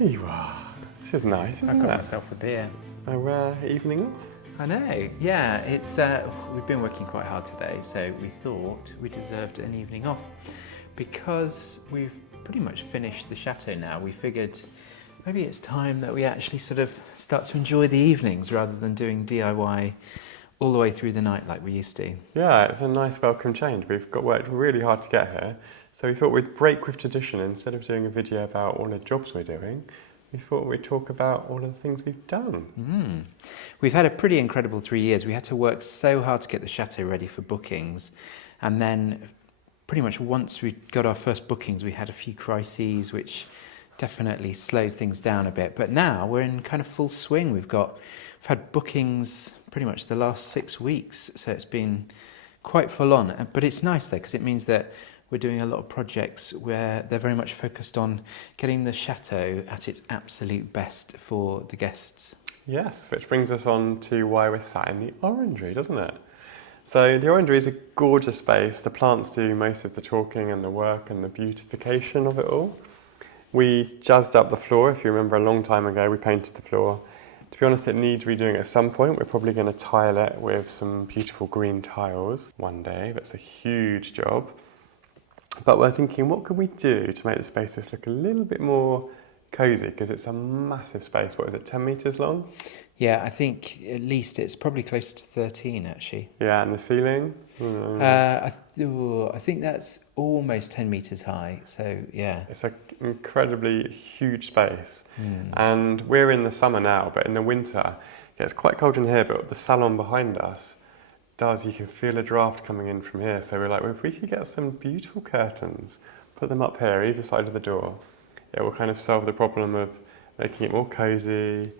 Here you are. This is nice, isn't I've got it? myself a beer. Oh, evening off? I know, yeah, it's we've been working quite hard today, so we thought we deserved an evening off. Because we've pretty much finished the chateau now, we figured maybe it's time that we actually sort of start to enjoy the evenings rather than doing DIY all the way through the night like we used to. Yeah, it's a nice welcome change. We've worked really hard to get here, so we thought we'd break with tradition. Instead of doing a video about all the jobs we're doing, we thought we'd talk about all of the things we've done. We've had a pretty incredible 3 years. We had to work so hard to get the chateau ready for bookings, and then pretty much once we got our first bookings, we had a few crises which definitely slowed things down a bit. But now we're in kind of full swing. We've had bookings pretty much the last 6 weeks, so it's been quite full on. But it's nice though, because it means that we're doing a lot of projects where they're very much focused on getting the chateau at its absolute best for the guests. Yes, which brings us on to why we're sat in the Orangerie, doesn't it? So the Orangerie is a gorgeous space. The plants do most of the talking and the work and the beautification of it all. We jazzed up the floor. If you remember a long time ago, we painted the floor. To be honest, it needs redoing at some point. We're probably going to tile it with some beautiful green tiles one day. That's a huge job. But we're thinking, what could we do to make the space just look a little bit more cosy? Because it's a massive space. What is it, 10 metres long? Yeah, I think at least it's probably close to 13 actually. Yeah, and the ceiling? I think that's almost 10 metres high, so yeah. It's an incredibly huge space. And we're in the summer now, but in the winter, it gets quite cold in here, but the salon behind us you can feel a draft coming in from here. So we're like, well, if we could get some beautiful curtains, put them up here, either side of the door, it will kind of solve the problem of making it more cosy,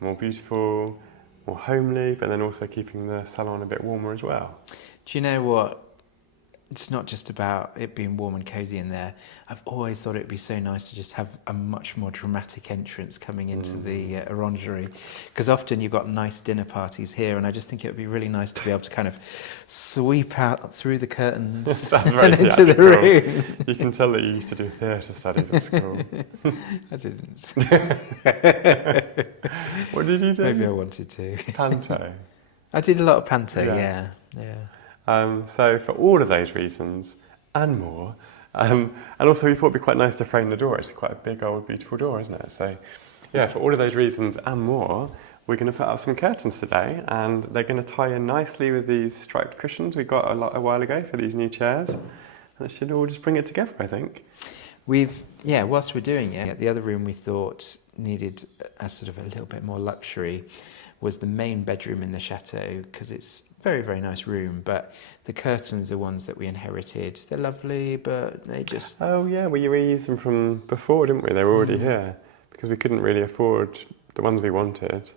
more beautiful, more homely, but then also keeping the salon a bit warmer as well. Do you know what? It's not just about it being warm and cosy in there. I've always thought it'd be so nice to just have a much more dramatic entrance coming into the Orangerie, because often you've got nice dinner parties here, and I just think it would be really nice to be able to kind of sweep out through the curtains and into the room. You can tell that you used to do theatre studies at school. I didn't. What did you do? Maybe I wanted to. Panto. I did a lot of panto, yeah. So for all of those reasons and more, and also we thought it'd be quite nice to frame the door. It's quite a big old beautiful door, isn't it? So yeah, for all of those reasons and more, we're going to put up some curtains today, and they're going to tie in nicely with these striped cushions we got a while ago for these new chairs. And it should all just bring it together, I think. Whilst we're doing it, the other room we thought needed a sort of a little bit more luxury was the main bedroom in the chateau, because it's a very, very nice room, but the curtains are ones that we inherited. They're lovely, but they just... Oh yeah, we reused them from before, didn't we? They were already here, because we couldn't really afford the ones we wanted,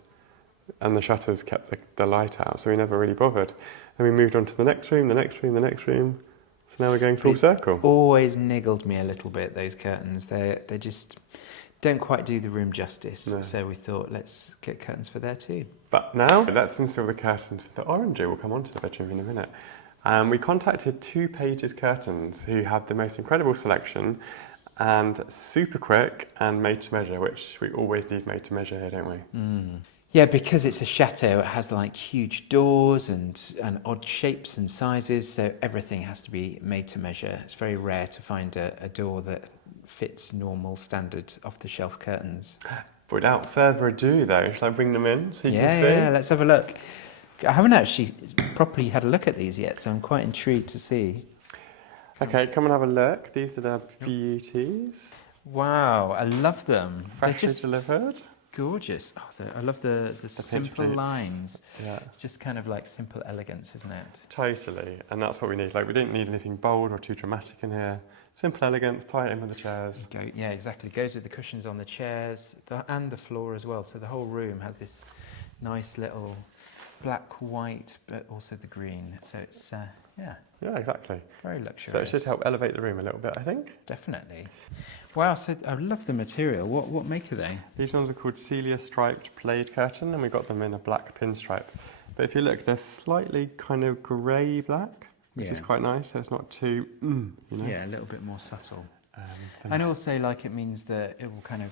and the shutters kept the light out, so we never really bothered. And we moved on to the next room, the next room, the next room, so now we're going full circle. Always niggled me a little bit, those curtains. They just don't quite do the room justice, so we thought let's get curtains for there too. But now, let's install the curtains for the Orangerie. We'll come on to the bedroom in a minute. We contacted Two Pages Curtains, who have the most incredible selection and super quick and made to measure, which we always need made to measure here, don't we? Yeah, because it's a chateau, it has like huge doors and odd shapes and sizes, so everything has to be made to measure. It's very rare to find a door that fits normal standard off-the-shelf curtains. Without further ado though, shall I bring them in so you can see? Yeah, let's have a look. I haven't actually properly had a look at these yet, so I'm quite intrigued to see. Okay, come and have a look. These are the beauties. Wow, I love them. Freshly delivered. Gorgeous. Oh, I love the simple lines. Yeah. It's just kind of like simple elegance, isn't it? Totally, and that's what we need. Like, we didn't need anything bold or too dramatic in here. Simple elegance, tie it in with the chairs. Yeah, exactly. Goes with the cushions on the chairs and the floor as well. So the whole room has this nice little black, white, but also the green. So it's, Yeah, exactly. very luxurious. So it should help elevate the room a little bit, I think. Definitely. Wow, so I love the material. What make are they? These ones are called Celia striped Plaid curtain, and we got them in a black pinstripe. But if you look, they're slightly kind of grey black, which is quite nice, so it's not too, you know? Yeah, a little bit more subtle. And also, like, it means that it will kind of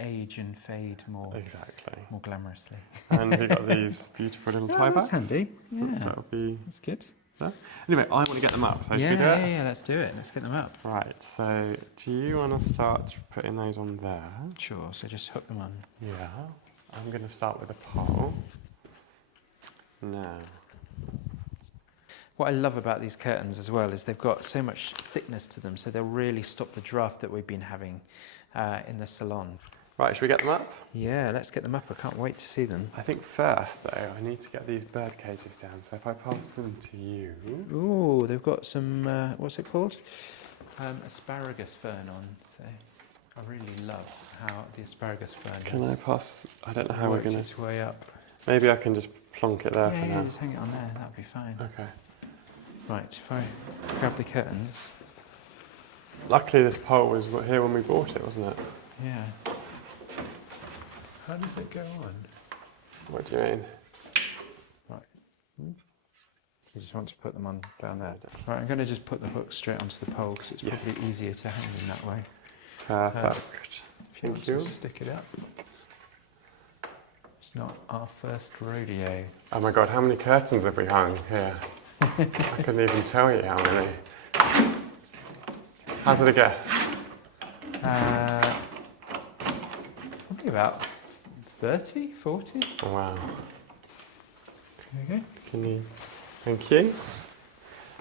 age and fade more Exactly. glamorously. And we've got these beautiful little tie That's backs. handy. So Yeah, that'll be that's good. there. Anyway, I want to get them up. So Yeah, should we do it? yeah, let's do it. Let's get them up. Right, so do you want to start putting those on there? Sure, so just hook them on. Yeah. I'm going to start with a pole. Now. What I love about these curtains as well is they've got so much thickness to them, so they'll really stop the draft that we've been having in the salon. Right, should we get them up? Yeah, let's get them up. I can't wait to see them. I think first, though, I need to get these bird cages down. So if I pass them to you. Ooh, they've got some, what's it called? Asparagus fern on. So I really love how the asparagus fern Can I pass? I don't know how we're going to. its way up. Maybe I can just plonk it there for Yeah, now. just hang it on there. That'll be fine. Okay. Right, if I grab the curtains. Luckily, this pole was here when we bought it, wasn't it? Yeah. How does it go on? What do you mean? Right. You just want to put them on down there. Right, I'm going to just put the hook straight onto the pole because it's probably easier to hang them that way. Perfect. Thank you. Stick it up. It's not our first rodeo. Oh my god, how many curtains have we hung here? I couldn't even tell you how many. Hazard a guess. Probably about 30, 40. Oh, wow. Okay. Can you? Thank you.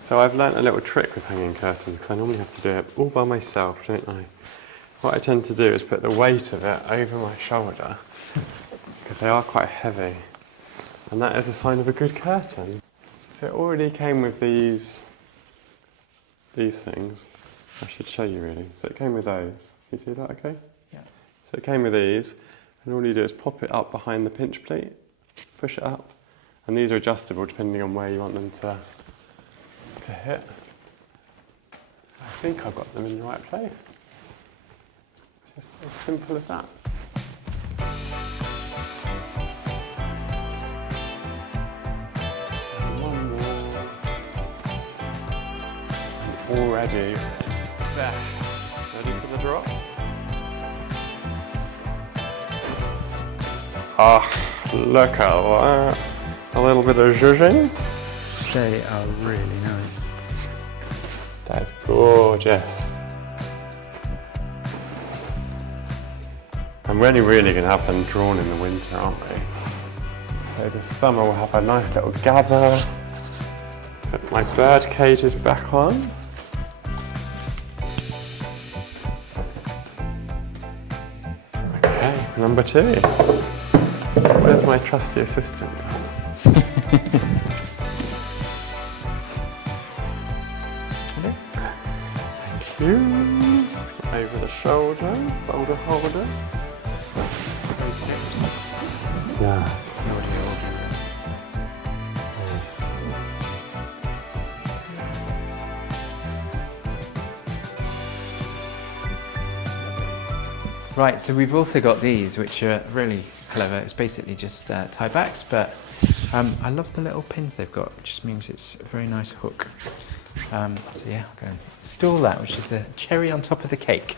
So I've learnt a little trick with hanging curtains because I normally have to do it all by myself, don't I? What I tend to do is put the weight of it over my shoulder because they are quite heavy, and that is a sign of a good curtain. So it already came with these things. I should show you really. So it came with those. Can you see that okay? Yeah. So it came with these, and all you do is pop it up behind the pinch pleat, push it up, and these are adjustable depending on where you want them to hit. I think I've got them in the right place. It's just as simple as that. And one more. And already set. Ready for the drop? Look at that. A little bit of zhuzhing. They are really nice. That is gorgeous. And we're only really going to have them drawn in the winter, aren't we? So this summer we'll have a nice little gather. Put my bird cages back on. Okay, number 2. Where's my trusty assistant? Thank you. Over the shoulder, shoulder holder. Those two. Yeah. Nobody will do that. Right, so we've also got these, which are really clever. It's basically just tie backs, but I love the little pins they've got. It just means it's a very nice hook. So yeah, I'll go and install that, which is the cherry on top of the cake.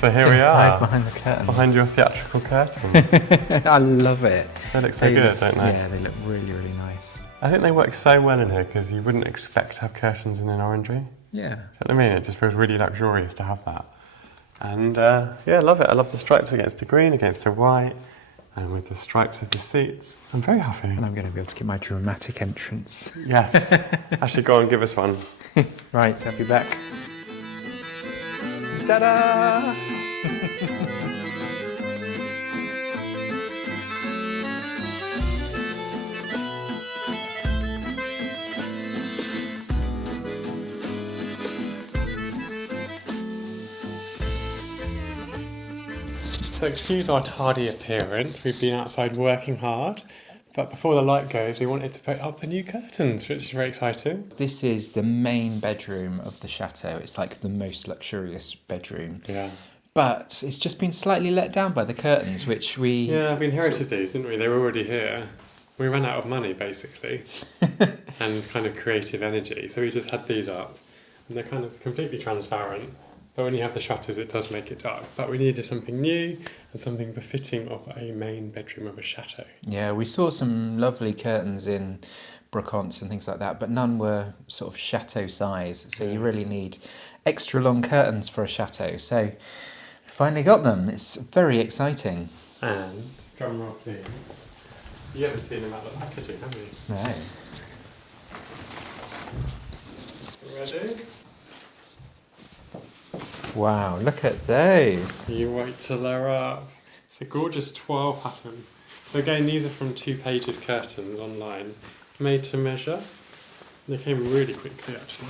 So here we are. Behind the curtain. Behind your theatrical curtain. I love it. They look so good, don't they? Yeah, they look really, really nice. I think they work so well in here because you wouldn't expect to have curtains in an orangery. Yeah. You know what I mean? It just feels really luxurious to have that. And yeah, I love it. I love the stripes against the green, against the white, and with the stripes of the seats. I'm very happy. And I'm going to be able to get my dramatic entrance. Yes. Actually, go on, give us one. Right, I'll be back. Ta-da! So excuse our tardy appearance. We've been outside working hard. But before the light goes, we wanted to put up the new curtains, which is very exciting. This is the main bedroom of the chateau. It's like the most luxurious bedroom. Yeah. But it's just been slightly let down by the curtains, which we... Yeah, we inherited these, didn't we? They were already here. We ran out of money, basically, and kind of creative energy. So we just had these up. And they're kind of completely transparent. But when you have the shutters, it does make it dark. But we needed something new and something befitting of a main bedroom of a chateau. Yeah, we saw some lovely curtains in brocante and things like that, but none were sort of chateau size. So you really need extra long curtains for a chateau. So finally got them. It's very exciting. And, drum roll please, you haven't seen them out of the packaging, have you? No. Ready? Wow, look at those. You wait till they're up. It's a gorgeous 12 pattern. So again, these are from 2 Pages curtains online, made to measure. They came really quickly actually,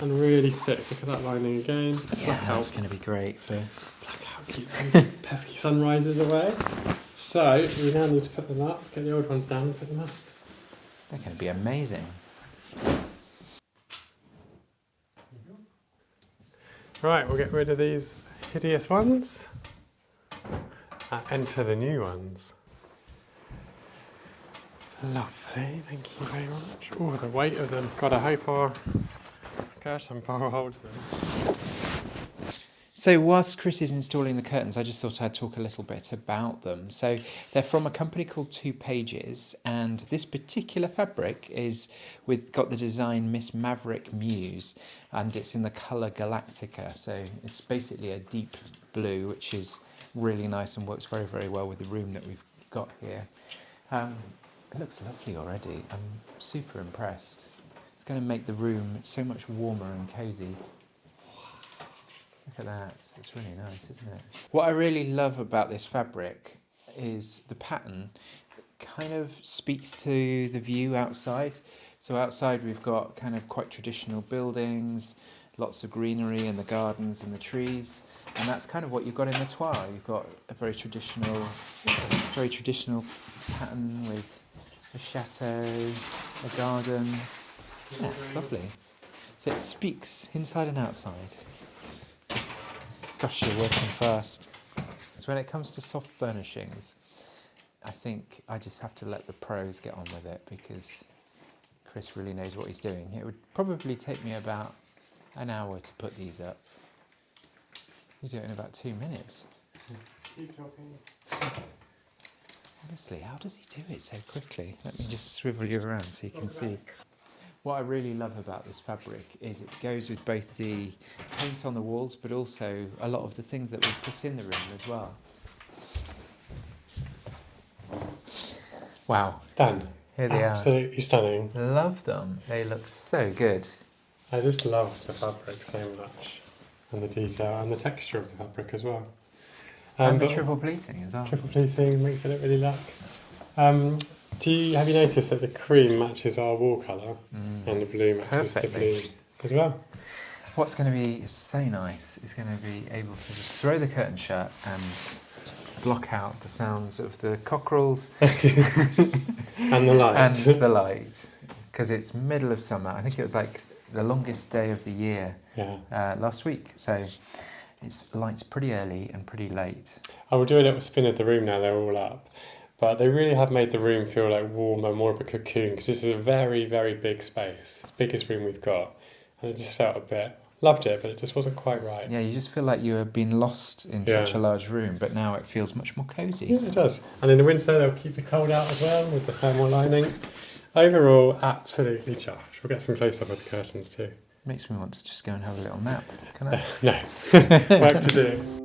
and really thick. Look at that lining again. Yeah, that's going to be great for... Blackout, keep those pesky sunrises away. So we now need to put them up, get the old ones down and put them up. They're going to be amazing. Right, we'll get rid of these hideous ones and enter the new ones. Lovely, thank you very much. Oh, the weight of them. God, I hope our curtain pole holds them. So whilst Chris is installing the curtains, I just thought I'd talk a little bit about them. So they're from a company called 2 Pages, and this particular fabric got the design Miss Maverick Muse, and it's in the colour Galactica. So it's basically a deep blue, which is really nice and works very, very well with the room that we've got here. It looks lovely already. I'm super impressed. It's going to make the room so much warmer and cosy. Look at that, it's really nice, isn't it? What I really love about this fabric is the pattern kind of speaks to the view outside. So outside we've got kind of quite traditional buildings, lots of greenery and the gardens and the trees, and that's kind of what you've got in the toile. You've got a very traditional pattern with a chateau, a garden. Yeah, it's lovely. So it speaks inside and outside. Gosh, you're working fast. So when it comes to soft furnishings, I think I just have to let the pros get on with it because Chris really knows what he's doing. It would probably take me about an hour to put these up. You do it in about 2 minutes. Keep talking. Honestly, how does he do it so quickly? Let me just swivel you around so you can see. What I really love about this fabric is it goes with both the paint on the walls but also a lot of the things that we put in the room as well. Wow. Done. Here they Absolutely stunning. Love them. They look so good. I just love the fabric so much, and the detail and the texture of the fabric as well. And the triple pleating as well. Triple pleating makes it look really luxe. Have you noticed that the cream matches our wall colour and the blue matches the blue as well? What's going to be so nice is going to be able to just throw the curtain shut and block out the sounds of the cockerels and the light. And the light, because it's middle of summer. I think it was like the longest day of the year last week. So it's lights pretty early and pretty late. I will do a little spin of the room now. They're all up. But they really have made the room feel like warmer, more of a cocoon, because this is a very, very big space. It's the biggest room we've got. And it just felt a bit... Loved it, but it just wasn't quite right. Yeah, you just feel like you have been lost in such a large room, but now it feels much more cosy. Yeah, it does. And in the winter, they'll keep the cold out as well with the thermal lining. Overall, absolutely chuffed. We'll get some close-up of the curtains too. Makes me want to just go and have a little nap. Can I? No. Work to do.